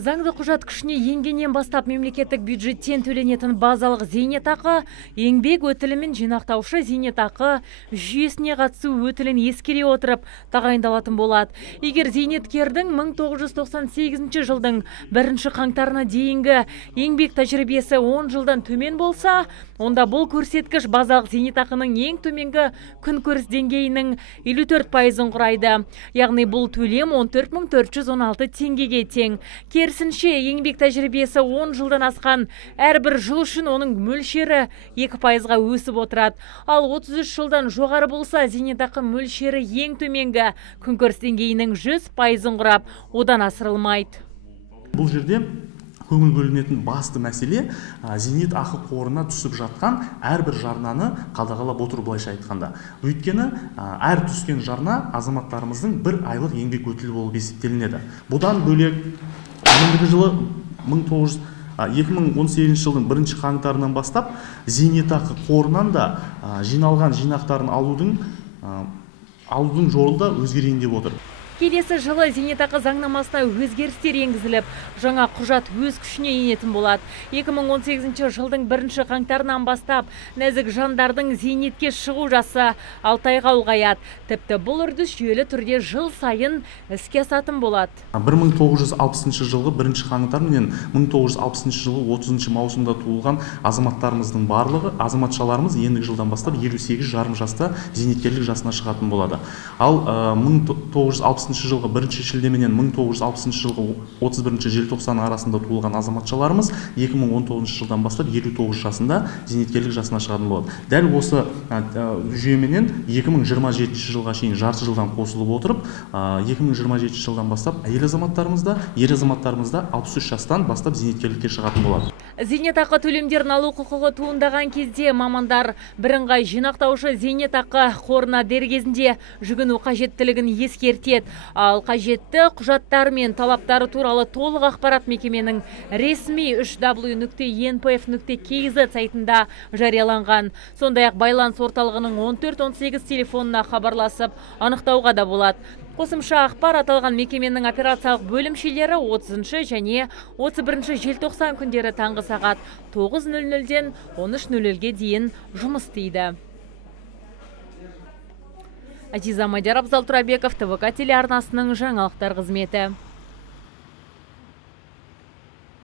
Заңды құжат күшіне енгеннен бастап мемлекеттік бюджеттен төленетін базалық зейнетақы, еңбек өтілімен жинақтаушы зейнетақы жүйесіне қатысу өтілін ескере отырып тағайындалатын болады. Егер зейнеткердің 1998 жылдың 1 қаңтарына дейінгі еңбек тәжірибесі 10 жылдан төмен болса, онда бұл көрсеткіш базалық зейнетақының ең төменгі күнкөріс деңгейінің 54%-ын құрайды. Яғни бұл төлем 14.416 теңгеге тең. Керісінше, еңбек тәжірибесі 10 жылдан асқан әрбір жыл үшін оның мөлшері 2%-ға өсіп отырады. Ал 33 жылдан жоғары болса, зейнетақы мөлшері ең төменгі күнкөріс деңгейінің 100%-ын құрап, одан асырылмайды. Бұл жерде көңіл бөлінетін басты мәселе зейнет ақы қорына түсіп жатқан әрбір жарнаны қадағалап отыру, былайша айтқанда. Өйткені әр түскен жарна азаматтарымыздың 1 айлық еңбек өтілі болып есептелінеді. Бұдан бөлек ендігі жылы 2018 жылдың 1 қаңтарынан бастап зейнетақы қорынан да жиналған жинақтарын алудың жолы да өзгерейін деп отыр. Келесі жылы зейнетақы заңнамасына өзгерістер енгізіліп, жаңа құжат өз күшіне енетін болады. 2018 жылдың 1 қаңтарынан бастап нәзік жандардың зейнетке шығу жасы 6 айға ұлғаяды. Тіпті бұл үрдіс жүйелі түрде жыл сайын іске асатын болады. 1960 жылғы 1 қаңтар менен 1960 жылғы 30 маусымда туылған азаматтарымыздың барлығы, азаматшаларымыз ендігі жылдан бастап 58,5 жаста зейнеткерлік жасына шығатын болады. Ал 1960 жылғы 1 шілде менен 1960 жылғы 31 желтоқсан арасында туылған азаматшаларымыз 2019 жылдан бастап 59 жасында зейнеткерлік жасына шығатын болады. Дәл осы жүйеменен 2027 жылға шейін жарты жылдан қосылып отырып, 2027 жылдан бастап әйел азаматтарымызда, ер азаматтарымызда 63 жастан бастап зейнеткерлікке шығатын болады. Зейнетақы төлемдерін алу құқығы туындаған кезде мамандар бірыңғай жинақтаушы зейнетақы қорына дер кезінде жүгіну қажеттілігін ескертеді. Ал қажетті құжаттар мен талаптары туралы толық ақпарат мекеменің ресми www.npf.kz сайтында жарияланған. Сондай-ақ байланыс орталығының 1418 телефонына хабарласып анықтауға да болады. Қосымша ақпар аталған мекеменің операциялық бөлімшелері 30 және 31 желтоқсан күндері таңғы сағат 9:00-ден 13:00-ге дейін жұмыс істейді. Азиза Мадияр, Абзал Турабеков, ТВК телеарнасының жаңалықтар қызметі.